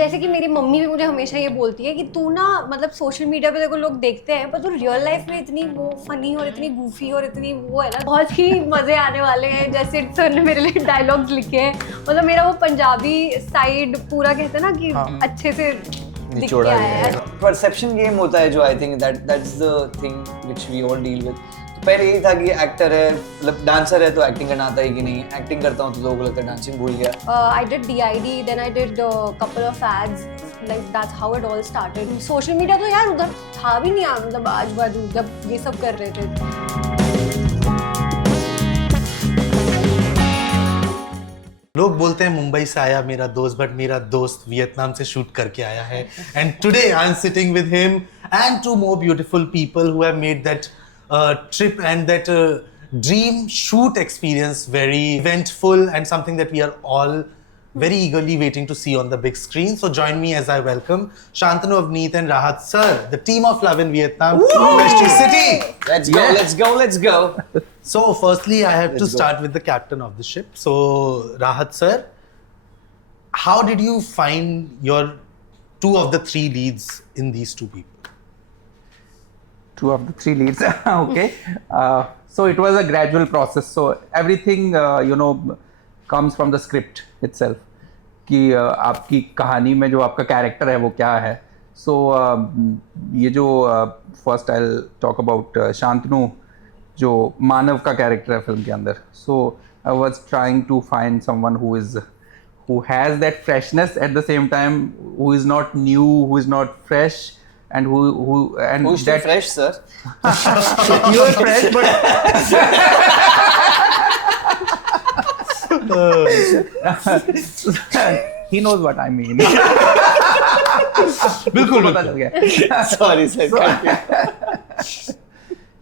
जैसे कि मेरी मम्मी भी मुझे हमेशा ये बोलती है कि तू ना मतलब सोशल मीडिया पे देखो लोग देखते हैं पर तू रियल लाइफ में इतनी वो फनी और इतनी गूफी और इतनी वो है ना, बहुत ही मजे आने वाले हैं। जैसे सर ने मेरे लिए डायलॉग्स लिखे हैं, मतलब मेरा वो पंजाबी साइड पूरा कहते हैं ना कि अच्छे से दिख के आया है। परसेप्शन गेम होता है जो I think that's the thing which we all deal with. पहले यही था कि एक्टर है मतलब डांसर है तो एक्टिंग करना आता है कि नहीं, एक्टिंग करता हूँ तो लोगों को लगता है डांसिंग भूल गया। I did DID, then I did couple of ads, like that's how it all started. Social media तो यार उधर था भी नहीं यार, मतलब आज बाजू जब ये सब कर रहे थे। लोग बोलते हैं मुंबई से आया मेरा दोस्त, बट मेरा दोस्त वियतनाम से शूट करके आया है। And today I am sitting with him and two more beautiful people who have made that trip and that dream shoot experience very eventful and something that we are all very eagerly waiting to see on the big screen. So join me as I welcome Shantanu, Avneet and Rahat sir, the team of Love in Vietnam, Mystery City. Let's go, let's go, let's go. So firstly I have to start with the captain of the ship. So Rahat sir, how did you find your two of the three leads in these two people? Two of the three leads. Okay. So it was a gradual process. So everything comes from the script itself. कि आपकी कहानी में जो आपका character है वो क्या है. So ये जो first I'll talk about Shantanu जो मानव का कैरेक्टर है फिल्म के अंदर. So I was trying to find someone who has that freshness at the same time, who is not new, who is not fresh. And who's that fresh, sir? You are fresh, but he knows what I mean. बिल्कुल पता चल गया. Sorry, sir.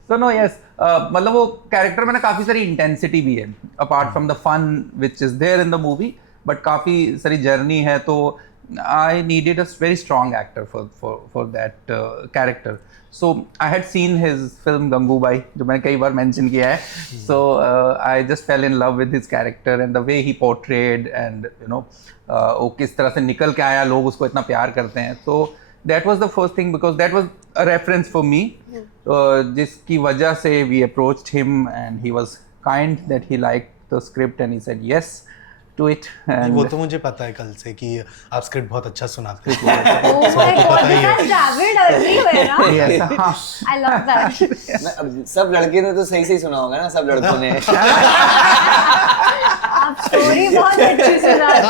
So no, yes. मतलब वो character में ना काफी सारी इंटेंसिटी भी है. Apart from the fun which is there in the movie, but काफी सारी जर्नी है तो I needed a very strong actor for that character. So I had seen his film Gangubai, जो मैंने कई बार mention किया है. So I just fell in love with his character and the way he portrayed and वो किस तरह से निकल के आया, लोग उसको इतना प्यार करते हैं. So that was the first thing because that was a reference for me, जिसकी वजह से we approached him and he was kind that he liked the script and he said yes to it. And वो तो मुझे पता है कल से कि आप स्क्रिप्ट बहुत अच्छा सुनाते हैं. Oh my God, this has traveled everywhere, huh? yes, I love that. सब लड़के ने तो सही सही सुना होगा ना, सब लड़कों ने. आप स्टोरी बहुत अच्छी सुनाते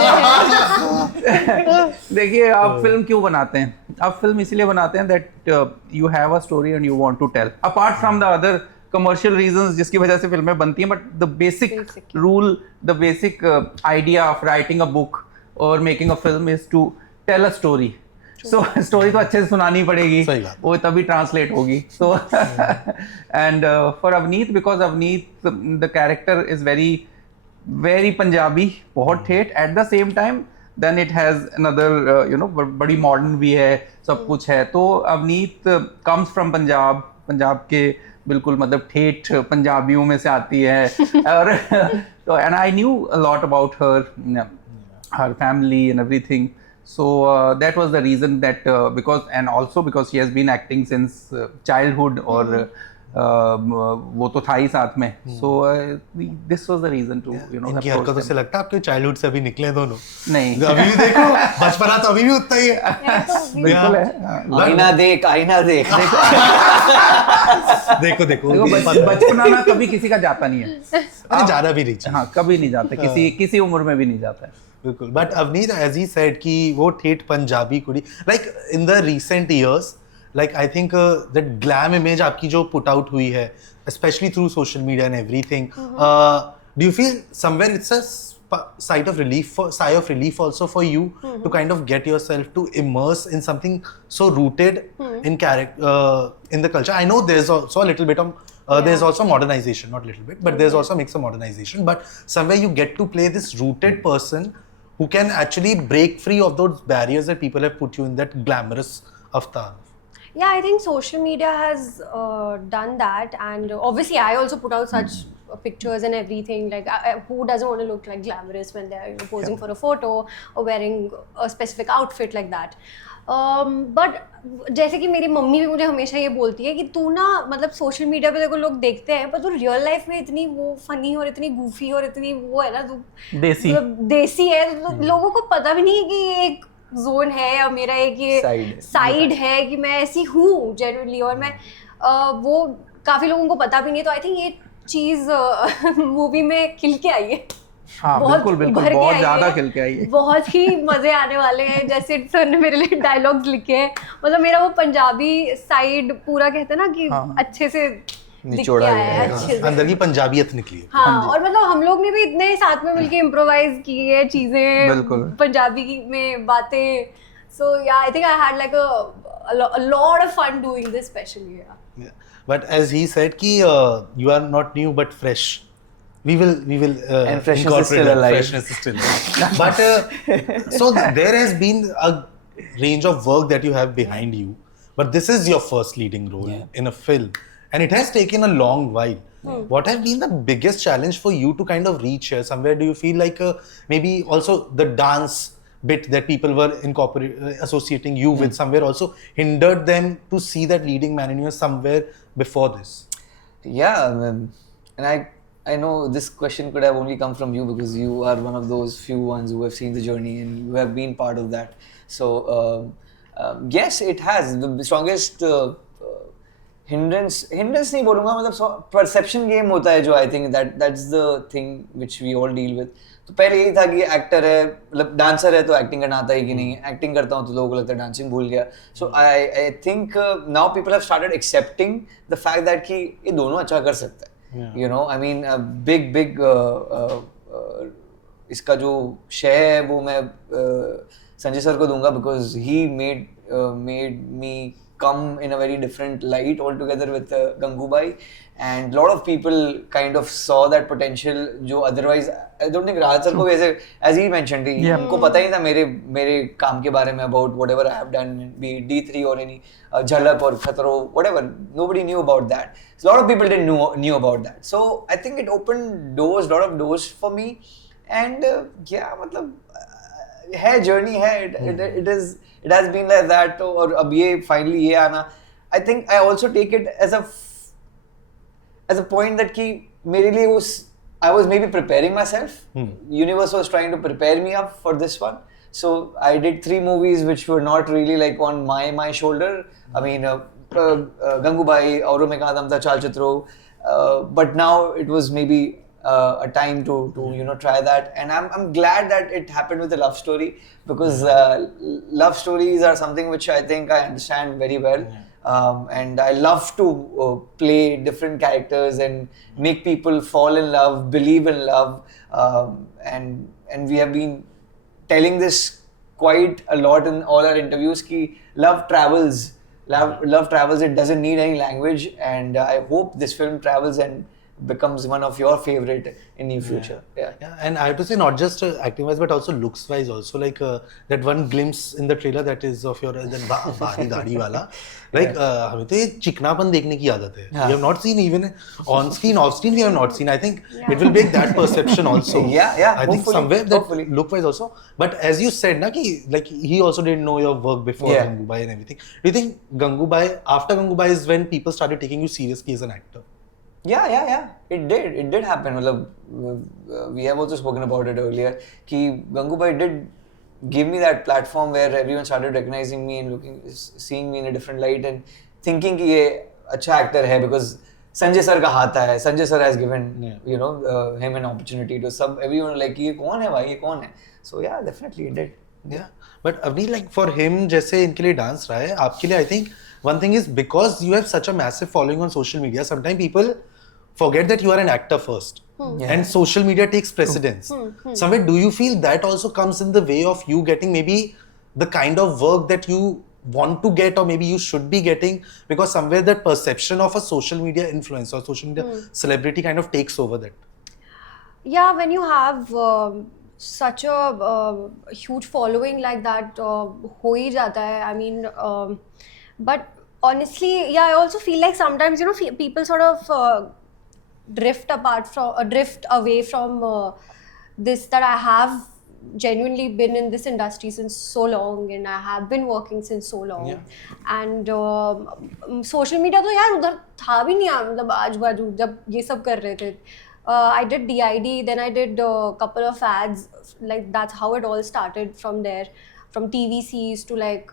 हैं. देखिए आप फिल्म क्यों बनाते हैं? आप फिल्म इसलिए बनाते हैं that you have a story and you want to tell. Apart from the other commercial reasons जिसकी वजह से फिल्में बनती हैं, but the basic rule, the basic idea of writing a book or making a film is to tell a story. So story तो अच्छे से सुनानी पड़ेगी, वो तभी translate होगी. So and for Avneet, because Avneet the character is very very Punjabi, बहुत ठेठ. At the same time then it has another बड़ी modern भी है, सब कुछ है. तो Avneet comes from पंजाब के बिल्कुल मतलब ठेठ पंजाबियों में से आती है. और तो and I knew a lot about her family and everything. So that was the reason that because she has been acting since childhood और वो तो था ही साथ में. So this was the reason to इनकी हरकतों से लगता है आपके चाइल्डहुड से अभी निकले दोनों. नहीं अभी भी देखो बचपना तो अभी भी उतना ही है. बिल्कुल है. आईना देख. देखो बचपना ना कभी किसी का जाता नहीं है. अरे जाना भी नहीं चाहिए. हाँ कभी नहीं जाता, किसी उम्र में भी नहीं जाता है. बिल्कुल. But Avneet, as he said कि वो ठेठ पंजाबी कुड़ी, like in the recent years, like I think that glam image आपकी जो put out हुई है, especially through social media and everything, do you feel somewhere it's a sigh of relief also for you to kind of get yourself to immerse in something so rooted in character, in the culture? I know there's also a little bit of there's also modernization, not little bit, but there's also a mix of modernization, but somewhere you get to play this rooted person who can actually break free of those barriers that people have put you in that glamorous avatar. Yeah, I think social media has done that, and obviously I also put out such pictures and everything. Like, who doesn't want to look like glamorous when they're posing for a photo or wearing a specific outfit like that? But जैसे कि मेरी mummy भी मुझे हमेशा ये बोलती है कि तू ना मतलब सोशल मीडिया पे देखो लोग देखते हैं पर तू रियल लाइफ में इतनी वो फनी और इतनी गूफी और इतनी वो है ना, तू देसी देसी है, तो लोगों को पता भी नहीं है कि ये एक जोन है या मेरा एक ये साइड है कि मैं ऐसी हूँ जेन्युइनली, और मैं वो काफ़ी लोगों को पता भी नहीं है। तो आई थिंक ये चीज़ मूवी में खिल के आई है। हाँ बिल्कुल बिल्कुल, भर के बहुत आई ज्यादा है, खिल के आई है। बहुत ही मजे आने वाले हैं। जैसे सर ने मेरे लिए डायलॉग्स लिखे हैं, मतलब मेरा वो पंजाबी साइड पूरा कहते हैं ना कि अच्छे से निचोड़ा दिख के आया है, अच्छे से। अंदर की पंजाबियत निकली है। हाँ, और मतलब हम लोग ने भी इतने साथ में मिलके इम्प्रोवाइज की है चीजें, बिल्कुल पंजाबी में बातें। सो या I think I had like a lot of fun doing this especially. Yeah. But as he said कि you are not new but fresh. We will and freshness is incorporate still that. alive. Freshness is still alive. But so there has been a range of work that you have behind you, but this is your first leading role in a film, and it has taken a long while. What have been the biggest challenge for you to kind of reach here? Somewhere do you feel like maybe also the dance bit that people were associating you with somewhere also hindered them to see that leading man in you somewhere before this? Yeah, and I know this question could have only come from you because you are one of those few ones who have seen the journey and you have been part of that. So yes, it has. The strongest hindrance नहीं बोलूँगा, मतलब perception game होता है जो I think that's the thing which we all deal with. तो पहले यही था कि एक्टर है, मतलब डांसर है तो एक्टिंग करना आता है कि नहीं, एक्टिंग करता हूँ तो लोगों को लगता है डांसिंग भूल गया. So I think now people have started accepting the fact that कि ये दोनों अच्छा कर सकता है. You know, I mean, big इसका जो शेयर है वो मैं संजय सर को दूंगा because he made me come in a very different light altogether with Gangubai, and lot of people kind of saw that potential जो otherwise I don't think राहत sir को वैसे as he mentioned उनको पता ही था मेरे काम के बारे में about whatever I have done, be D3 or any झलक और खतरो whatever, nobody knew about that. So a lot of people didn't knew about that. So I think it opened lot of doors for me, and yeah, मतलब है journey है, it has been like that. और अब ये finally ये आना, I think I also take it as a point that कि मेरे लिए I was maybe preparing myself. Universe was trying to prepare me up for this one. So I did 3 movies which were not really like on my shoulder. I mean, Gangubai, Auro Mein Kaha Dam Tha, Chal Chitro. But now it was maybe a time to you know try that, and I'm glad that it happened with a love story because love stories are something which I think I understand very well. And I love to play different characters and make people fall in love, believe in love, and we have been telling this quite a lot in all our interviews ki love travels, it doesn't need any language, and I hope this film travels and becomes one of your favorite in near future. Yeah. And I have to say not just acting wise but also looks wise also, like that one glimpse in the trailer that is of your bari दाढ़ी वाला, like हमें तो ये चिकनापन देखने की आदत है. We have not seen even on screen, off screen we have not seen. I think it will make that perception also. Yeah. I think somewhere that look wise also. But as you said na ki like he also didn't know your work before Gangubai and everything. Do you think Gangubai, after Gangubai is when people started taking you seriously as an actor? Yeah. It did happen. मतलब we have also spoken about it earlier कि Gangubai did give me that platform where everyone started recognizing me and seeing me in a different light and thinking कि ये अच्छा actor है because Sanjay sir का हाथ है. Sanjay sir has given you know him an opportunity to everyone like ये कौन है भाई, ये कौन है. So yeah, definitely it did. Yeah, but Avni, like for him जैसे इनके लिए डांस रहा है, आपके लिए I think one thing is because you have such a massive following on social media, sometimes people forget that you are an actor first. And social media takes precedence. Somewhere do you feel that also comes in the way of you getting maybe the kind of work that you want to get or maybe you should be getting, because somewhere that perception of a social media influencer or social media celebrity kind of takes over that? Yeah, when you have such a huge following like that, हो ही जाता है. I mean, but honestly, yeah, I also feel like sometimes, you know, people sort of drift away from this, that I have genuinely been in this industry since so long and I have been working since so long. And social media तो यार उधर था भी नहीं, मतलब आजू बाजू जब ये सब कर रहे थे. I did DID, then I did a couple of ads. Like that's how it all started from there, from TVCs to like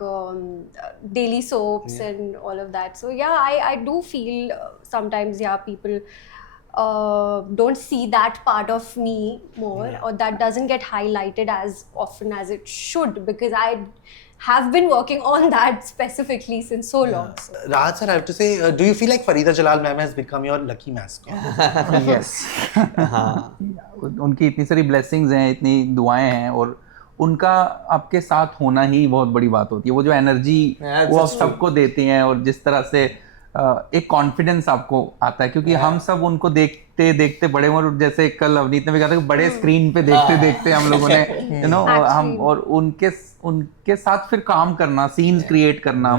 daily soaps and all of that. So yeah, I do feel sometimes people don't see that part of me more, or that doesn't get highlighted as often as it should, because I have been working on that specifically since so long. So. Raj sir, I have to say, do you feel like Farida Jalal ma'am has become your lucky mascot? Yes. उनकी इतनी सारी blessings हैं, इतनी दुआएं हैं, और उनका आपके साथ होना ही बहुत बड़ी बात होती है. वो जो एनर्जी वो आप सबको देती हैं, और जिस तरह से एक कॉन्फिडेंस आपको आता है, क्योंकि हम सब उनको देखते देखते बड़े हुए. और जैसे कल अवनीत ने भी कहा था कि बड़े स्क्रीन पे देखते देखते हम लोगों ने यू नो हम, और उनके साथ फिर काम करना, सीन्स क्रिएट करना,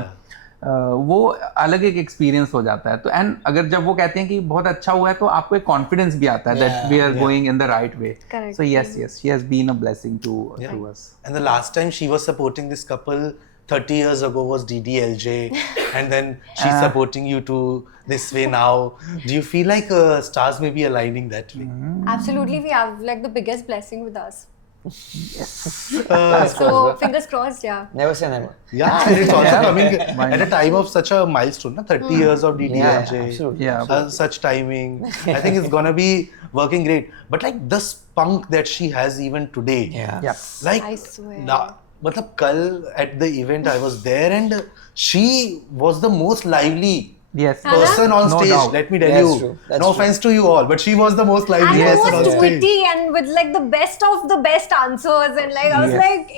वो अलग एक एक्सपीरियंस हो जाता है. तो एंड अगर जब वो कहते हैं कि बहुत अच्छा हुआ है, तो आपको एक कॉन्फिडेंस भी आता है that we are going in the right way. So yes she has been a blessing to us. And the last time she was supporting this couple 30 years ago was DDLJ, and then she's supporting you to this way now. Do you feel like stars may be aligning that way? Absolutely, we have like the biggest blessing with us. Yes. So fingers crossed, yeah. Never say never. Yeah, and it's also coming at a time of such a milestone, na? 30 years of DDLJ. Absolutely. Such timing. I think it's gonna be working great. But like the spunk that she has even today. Yeah. Like, I swear. मतलब कल at the event I was there, and she was the most lively Yes. person on No stage. doubt. Let me tell That's you. true. That's No true. offense to you all, but she was the most lively And person on most stage. witty and with like the best of the best answers, and like I was Yes. like,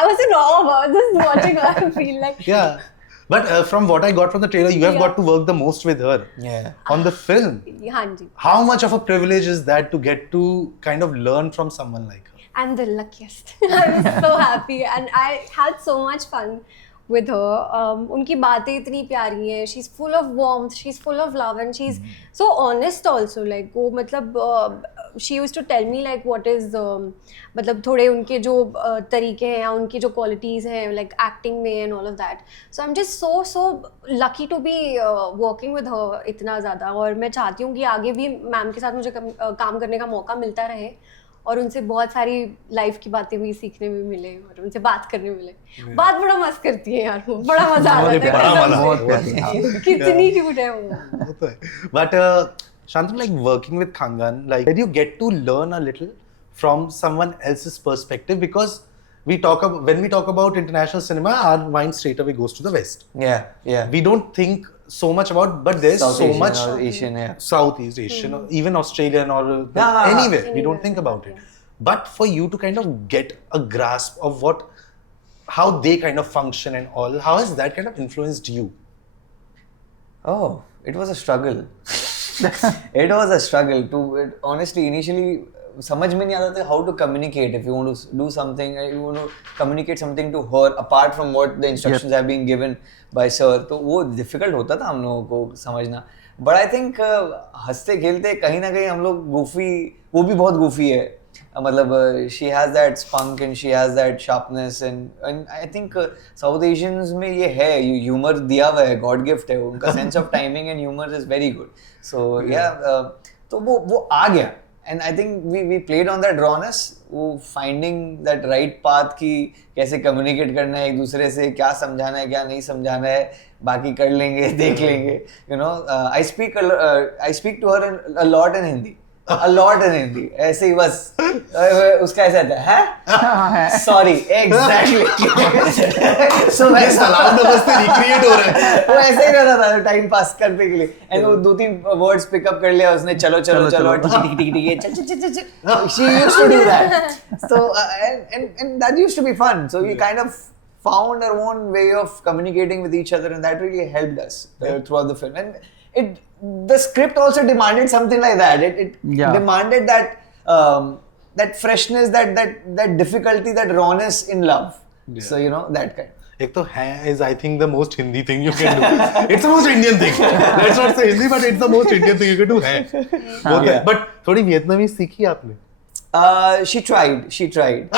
I was in awe about just watching her. I feel like Yeah. But from what I got from the trailer, you have got to work the most with her Yeah. on the film. Hanji. How much of a privilege is that to get to kind of learn from someone like her? I'm the luckiest. I was so happy and I had so much fun with her. उनकी बातें इतनी प्यारी हैं. She's full of warmth. She's full of love, and she's so honest also. Like वो मतलब she used to tell me like what is मतलब थोड़े उनके जो तरीके हैं या उनकी जो qualities हैं like acting में and all of that. So I'm just so lucky to be working with her इतना ज़्यादा. और मैं चाहती हूँ कि आगे भी मैम के साथ मुझे काम करने का मौका मिलता रहे, और उनसे बहुत सारी लाइफ की बातें भी सीखने में मिले, और उनसे बात करने में मिले. बात बड़ा मस्त करती है यार, वो बड़ा मजा आता है. बहुत प्यारी. कितनी क्यूट है वो. But Shantanu, like working with Khangan, like did you get to learn a little from someone else's perspective? Because when we talk about international cinema, our mind straight away goes to the West. Yeah. We don't think so much about, but there's South so Asian much or Asian, yeah. Southeast Asian, or even Australian, or anywhere. We don't think about it. But for you to kind of get a grasp of how they kind of function and all, how has that kind of influenced you? Oh, it was a struggle. It was a struggle to honestly initially समझ में नहीं आता था how to communicate if you want to do something, you want to communicate something to her apart from what the instructions have been given by sir. तो वो difficult होता था हम लोगों को समझना. But I think हंसते खेलते कहीं ना कहीं हम लोग goofy, वो भी बहुत goofy है. मतलब she has that spunk and she has that sharpness, and I think South Asians में ये है, humor दिया हुआ है, God gift है, उनका sense of timing and humor is very good. So yeah, तो वो आ गया. And I think we played on that rawness, वो finding that right path कि कैसे communicate करना है एक दूसरे से, क्या समझाना है क्या नहीं समझाना है, बाकी कर लेंगे, देख लेंगे. You know, I speak to her a lot in Hindi. A lot in Hindi. ऐसे ही बस उसका ऐसा था है सॉरी एग्जैक्टली. सो मैं सलाम नमस्ते रिक्रिएट हो रहा है. वो ऐसे ही रहता था टाइम पास करने के लिए. एंड वो 2-3 वर्ड्स पिकअप कर लिया उसने, चलो she used to do that. So and that used to be fun. So we kind of found our own way of communicating with each other, and that really helped us throughout the film. And the script also demanded something like that. It demanded that that freshness, that difficulty, that rawness in love. So you know that kind. एक तो है is I think the most Hindi thing you can do. It's the most Indian thing. Let's not say Hindi, but it's the most Indian thing you can do. है. वो तो है. But थोड़ी वियतनामी सीखी आपने? She tried. She tried.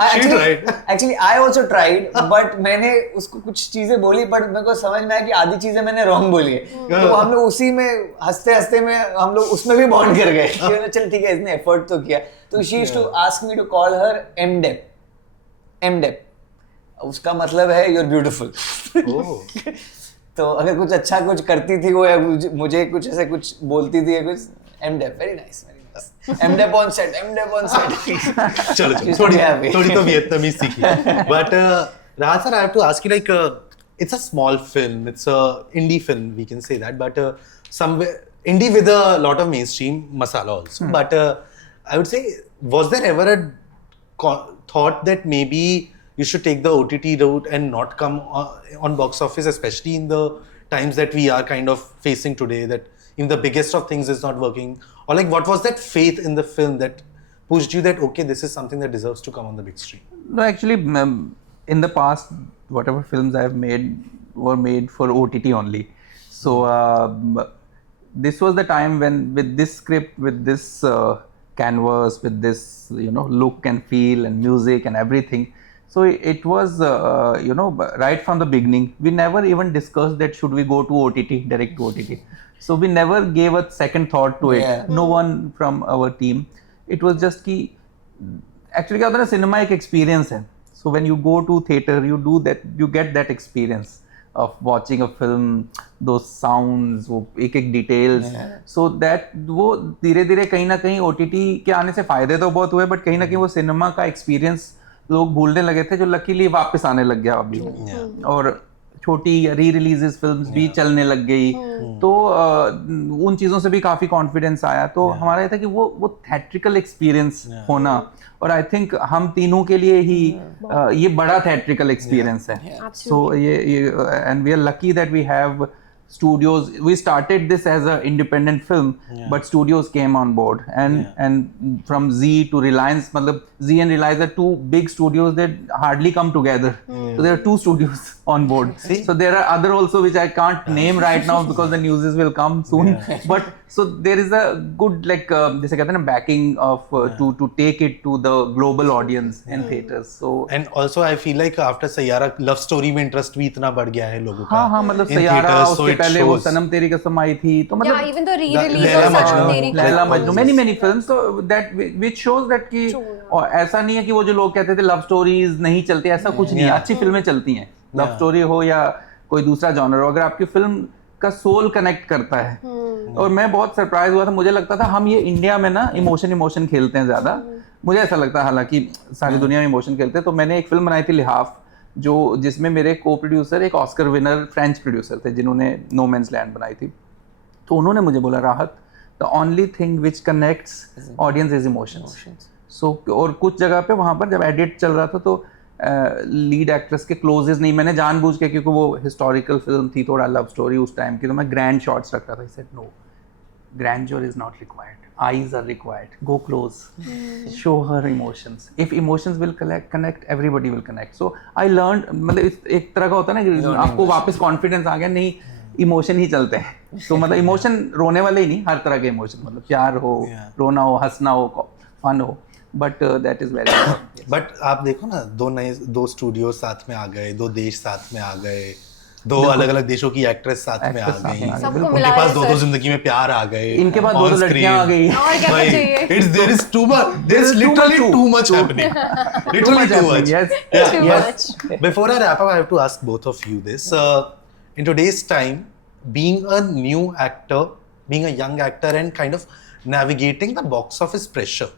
Actually, I also tried, but मैंने उसको कुछ चीजें बोली, but मेरे को समझ में आया कि आधी चीजें मैंने wrong बोली है. तो हम लोग उसी में हंसते हंसते में हम लोग उसमें भी bond कर गए. चल ठीक है, इसने effort तो किया. तो she used to ask me to call her MDEP. MDEP. उसका मतलब है you're beautiful. तो अगर कुछ अच्छा कुछ करती थी वो या मुझे कुछ ऐसे कुछ बोलती थी या कुछ MDEP. Very nice. MDEP on set. MDEP on set. चलो थोड़ी तो वियतनामी सीखी. But Rahat sir, I have to ask you, like, it's a small film, it's a indie film, we can say that, but somewhere indie with a lot of mainstream masala also. But I would say, was there ever a thought that maybe you should take the OTT route and not come on box office, especially in the times that we are kind of facing today, that in the biggest of things is not working? Or like, what was that faith in the film that pushed you that, okay, this is something that deserves to come on the big screen? No, actually, in the past, whatever films I've made were made for OTT only. So this was the time when, with this script, with this canvas, with this, you know, look and feel and music and everything. So it was, you know, right from the beginning, we never even discussed that should we go to OTT, direct to OTT. So we never gave a second thought to it. No one from our team. It was just कि actually क्या होता है ना, cinema एक experience है. So when you go to theater, you do that, you get that experience of watching a film, those sounds, वो एक एक details. So that वो धीरे धीरे कहीं ना कहीं OTT के आने से फायदे तो बहुत हुए, but कहीं ना कहीं वो सिनेमा का experience लोग भूलने लगे थे, जो लकीली वापस आने लग गया अभी. और छोटी री रिलीजेस फिल्म्स भी चलने लग गई, तो उन चीज़ों से भी काफ़ी कॉन्फिडेंस आया. तो हमारा ये था कि वो थिएट्रिकल एक्सपीरियंस होना, और आई थिंक हम तीनों के लिए ही ये बड़ा थिएट्रिकल एक्सपीरियंस है. सो ये and we are lucky that we have studios. We started this as an independent film, but studios came on board, and from Z to Reliance, matlab Z and Reliance are two big studios that hardly come together. So there are two studios on board. So there are other also which I can't name right now because the news will come soon. But so there is a good, like जैसे कहते हैं ना, backing of to take it to the global audience in theaters. So and also I feel like after Sayyara, love story में interest भी इतना बढ़ गया है लोगों का. हाँ मतलब सैयारा, उसके पहले वो सनम तेरी कसम आई थी, तो मतलब even the re-release of सनम तेरी कसम, Laila Majnu, many films, so that which shows that कि और ऐसा नहीं है कि वो जो लोग कहते थे लव स्टोरीज नहीं चलती, ऐसा कुछ नहीं है. अच्छी फिल्में चलती हैं, लव स्टोरी हो या कोई दूसरा जॉनर हो, अगर आपकी फिल्म का सोल कनेक्ट करता है. और मैं बहुत सरप्राइज हुआ था, मुझे लगता था हम ये इंडिया में ना इमोशन खेलते हैं ज्यादा. मुझे ऐसा लगता है, हालांकि सारी दुनिया में इमोशन खेलते हैं. तो मैंने एक फिल्म बनाई थी लिहाफ, जो जिसमें मेरे को प्रोड्यूसर एक ऑस्कर विनर फ्रेंच प्रोड्यूसर थे, जिन्होंने नो मैंस लैंड बनाई थी. तो उन्होंने मुझे बोला, Rahat, the only thing which connects audience is emotions. So और कुछ जगह पे वहाँ पर जब एडिट चल रहा था तो लीड एक्ट्रेस के क्लोजेस नहीं, मैंने जानबूझ के, क्योंकि वो हिस्टोरिकल फिल्म थी, थोड़ा लव स्टोरी उस टाइम की, तो मैं ग्रैंड शॉट्स रखता था. Said no, grandeur is not required, eyes are required, go close, show her emotions. If emotions will connect, everybody will connect. So I learned, मतलब एक तरह का होता है ना, आपको वापस कॉन्फिडेंस आ गया, नहीं इमोशन ही चलते हैं. तो मतलब इमोशन रोने वाले ही नहीं, हर तरह के इमोशन, मतलब प्यार हो, रोना हो, हंसना हो, फन हो, but that is very. But आप देखो ना, दो स्टूडियो साथ में आ गए, दो देश साथ में आ गए, दो अलग अलग देशों की एक्ट्रेस साथ में आ गई, उनके पास दो जिंदगी में प्यार आ गए, इनके पास दो लड़कियां आ गई. और क्या चाहिए? there is too much, there is literally too much happening, literally too much. Yes. Before I wrap up, I have to ask both of you this. In today's time, being a new actor, being a young actor, and kind of navigating the box office pressure,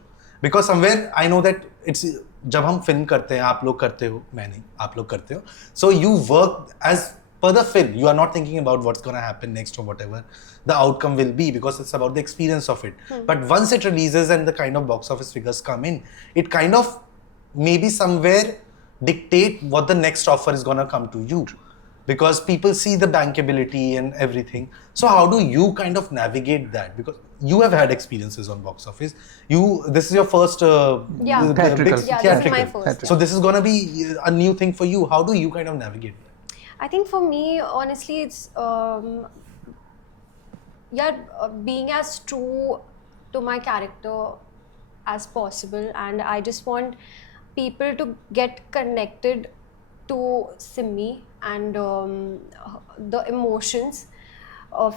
because somewhere I know that it's, जब हम film करते हैं, आप लोग करते हो, मैं नहीं, आप लोग करते हो, so you work as per the film. You are not thinking about what's going to happen next or whatever the outcome will be, because it's about the experience of it. But once it releases and the kind of box office figures come in, it kind of maybe somewhere dictate what the next offer is going to come to you, because people see the bankability and everything. So how do you kind of navigate that? Because you have had experiences on box office. This is your first Yeah. Theatrical. big Yeah, this is my theatrical. first. So this is gonna be a new thing for you. How do you kind of navigate that? I think for me, honestly, it's being as true to my character as possible, and I just want people to get connected to Simmi and the emotions of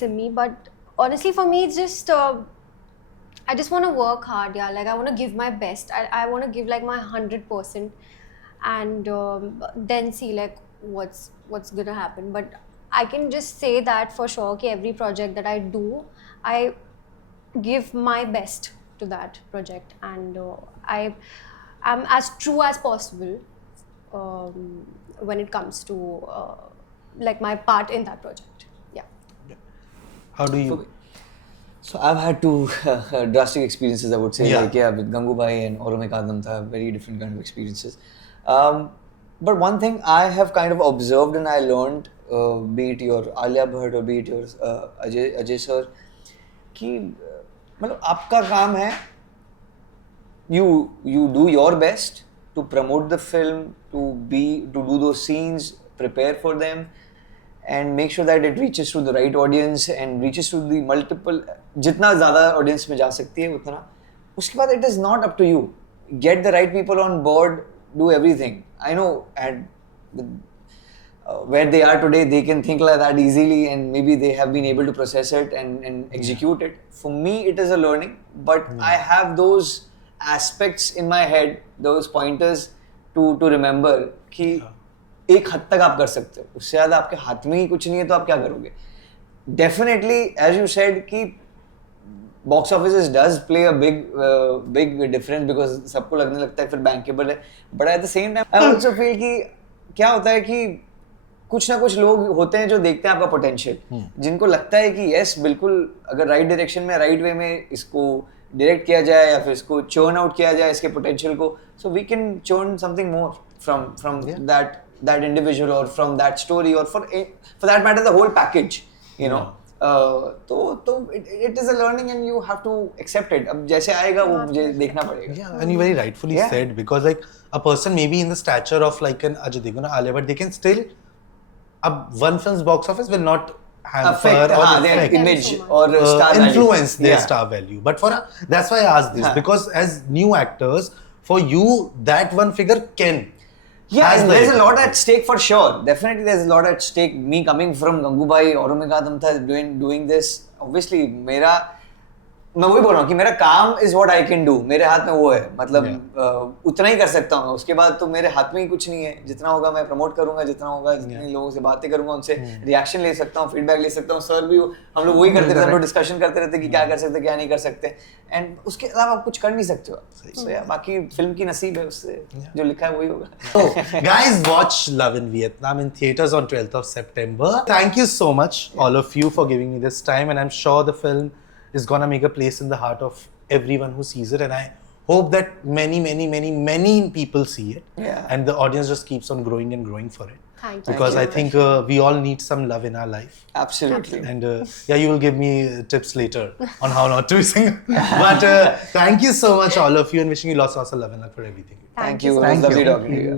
Simmi. But honestly, for me, it's just I just want to work hard. Yeah, like I want to give my best. I want to give like my 100%, and then see like what's gonna happen. But I can just say that for sure. Okay, every project that I do, I give my best to that project, and I'm as true as possible when it comes to like my part in that project. Yeah. How do you? Okay. So I've had two drastic experiences, I would say. Yeah. Like, with Gangubai and Orome Kadamtha, very different kind of experiences. But one thing I have kind of observed and I learned, be it your Alia Bhatt or be it your Ajay sir, कि मतलब आपका काम है, you do your best to promote the film, to do those scenes, prepare for them, and make sure that it reaches to the right audience and reaches to the multiple, जितना ज़्यादा audience में जा सकती है उतना. उसके बाद it is not up to you. Get the right people on board, do everything. I know where they are today, they can think like that easily, and maybe they have been able to process it and execute it. For me, it is a learning, but I have those aspects in my head, those pointers to remember कि एक हद तक आप कर सकते हो, उससे ज़्यादा आपके हाथ में ही कुछ नहीं है तो आप क्या करोगे. Definitely, as you said, कि box offices does play a big difference because सबको लगने लगता है फिर bankable है. But at the same time, I also feel कि क्या होता है कि कुछ ना कुछ लोग होते हैं जो देखते हैं आपका पोटेंशियल, जिनको लगता है कि यस बिल्कुल अगर राइट डायरेक्शन में राइट वे में इसको डायरेक्ट किया जाए या फिर इसको चर्न आउट किया जाए इसके पोटेंशियल को, so we can churn something more from that individual or from that story or for that matter the whole package, you know. तो it is a learning and you have to accept it. अब जैसे आएगा वो मुझे देखना पड़ेगा. Yeah, and you very rightfully said, because like a person maybe in the stature of like an Ajay Devgn or Alia Bhatt, they can still one film's box office will not hamper Affect or their affect, image or star value. influence their Yeah. star value. But that's why I asked this, because as new actors, for you that one figure can. Yeah, has and the there's a impact. lot at stake for sure. Definitely, there's a lot at stake. Me coming from Gangubai, Orome Kadamtha, doing this. Obviously, मैं वही बोल रहा हूँ कि मेरा काम is what I can do. मेरे हाथ में वो है, मतलब उतना ही कर सकता हूँ. उसके बाद तो मेरे हाथ में ही कुछ नहीं है. जितना होगा मैं प्रमोट करूँगा, जितना होगा जितने लोगों से बातें करूँगा, उनसे रिएक्शन ले सकता हूँ, फीडबैक ले सकता हूँ. सर भी हम लोग वही करते थे, हम लोग डिस्कशन करते रहते कि क्या कर सकते, क्या नहीं कर सकते. एंड उसके अलावा आप कुछ कर नहीं सकते हो. So yeah, बाकी फिल्म की नसीब है, उससे जो लिखा है वही होगा. So, guys, watch Love in Vietnam in theaters on 12th of September. Thank you so much, all of you, for giving me this time, and I'm sure the film is gonna make a place in the heart of everyone who sees it, and I hope that many people see it, and the audience just keeps on growing and growing for it. Thank you. Because I think we all need some love in our life. Absolutely. And yeah, you will give me tips later on how not to sing. But thank you so much, all of you, and wishing you lots of love and luck for everything. Thank you. so It was much. lovely talking to you.